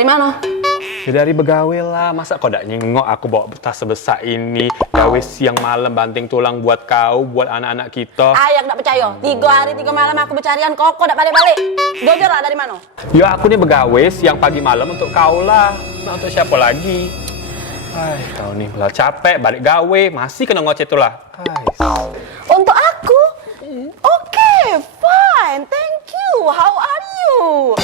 Dari mana? Ya dari begawe lah, masa kau tak nyengok aku bawa tas sebesar ini, gawe siang malam banting tulang buat kau, buat anak-anak kita. Ayah tak percaya, 3 hari 3 malam aku bercarian koko tak balik-balik. Jujur lah dari mana? Ya aku nih begawe siang pagi malam untuk kau lah, nah untuk siapa lagi? Hai, kau nih lah capek balik gawe, masih kena ngoceh tuh lah. Untuk aku? Oke, fine, thank you. How are you?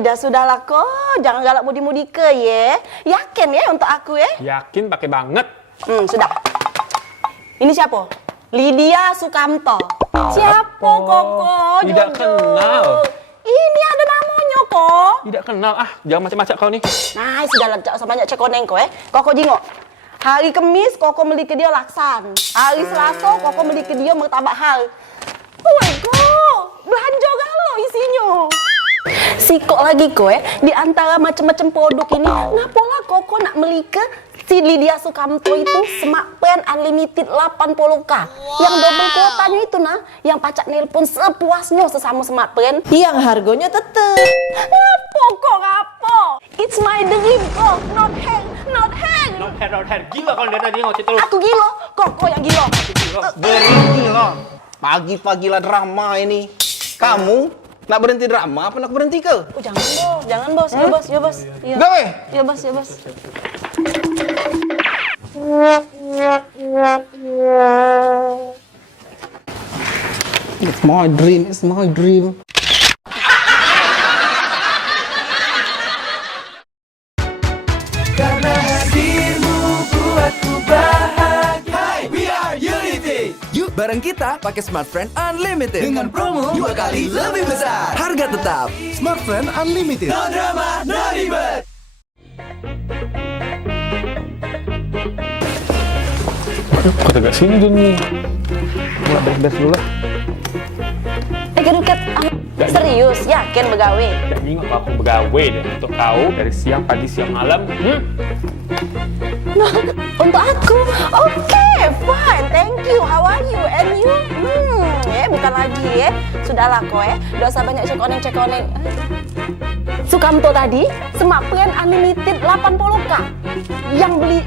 Dah sudahlah kok, jangan galak mudi-mudi ke ya. Yakin ya untuk aku ya? Yakin pakai banget. Sudah. Ini siapa? Lydia Sukamto. Siapa koko? Tidak kenal. Ini ada namanya kok. Tidak kenal, jangan macam-macam kau nih. Nah, sudahlah, jangan usah banyak cekoneng kok ya. Koko jingok. Hari Kamis koko beli ke dia laksan. Hari Selasa koko beli ke dia martabak hal. Woi kok, belanja galo isinya. Sikok lagi kowe di antara macam-macam produk ini, ngapalah koko nak beli ke si Lydia Sukamto itu smartphone unlimited 80k. Yang double kuotanya itu nah, yang pacak nelpon sepuasnya sesama smartphone. Yang harganya tetep. Ngapo kok ngapo? It's my dream kok, not hang, not hang. Not head. Gila kau dari tadi ngoceh tuh. Aku gila, koko yang gila. Berhenti lah. Pagi-pagi lah drama ini. Kamu nak berhenti drama apa nak berhenti ke? Jangan bos, ya bos, ya bos. Iya. Gawe. Ya bos, ya bos. It's my dream, it's my dream. Karena hadirmu buatku bahagia. Hai, we are Unity. Yuk bareng kita pakai Smartfren Unlimited dengan promo 2 kali lebih besar. Harga tetap. Smartfren Unlimited. No drama, no ribet. Kau tegak sini dong nih. Mulai beres-beres dulu lah. Keduket, serius, yakin begawe? Dan nyingok aku begawe deh untuk kau dari siang pagi siang malam. Nah, untuk aku, oke, fine, thank you, how are you, and you? Bukan lagi ya, sudahlah kok ya, gak usah banyak cekoneng-cekoneng. Sukamto tadi, smartphone unlimited 80k. Yang beli,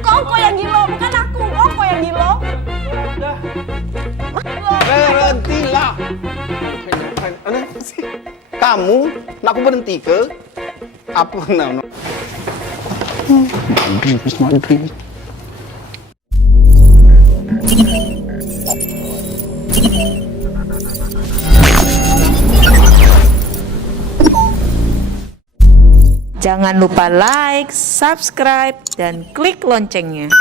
koko yang gila, bukan aku, koko yang gila. Berhentilah. Kamu nak aku berhenti ke? Apa nama? My dream is my dream. Jangan lupa like, subscribe, dan klik loncengnya.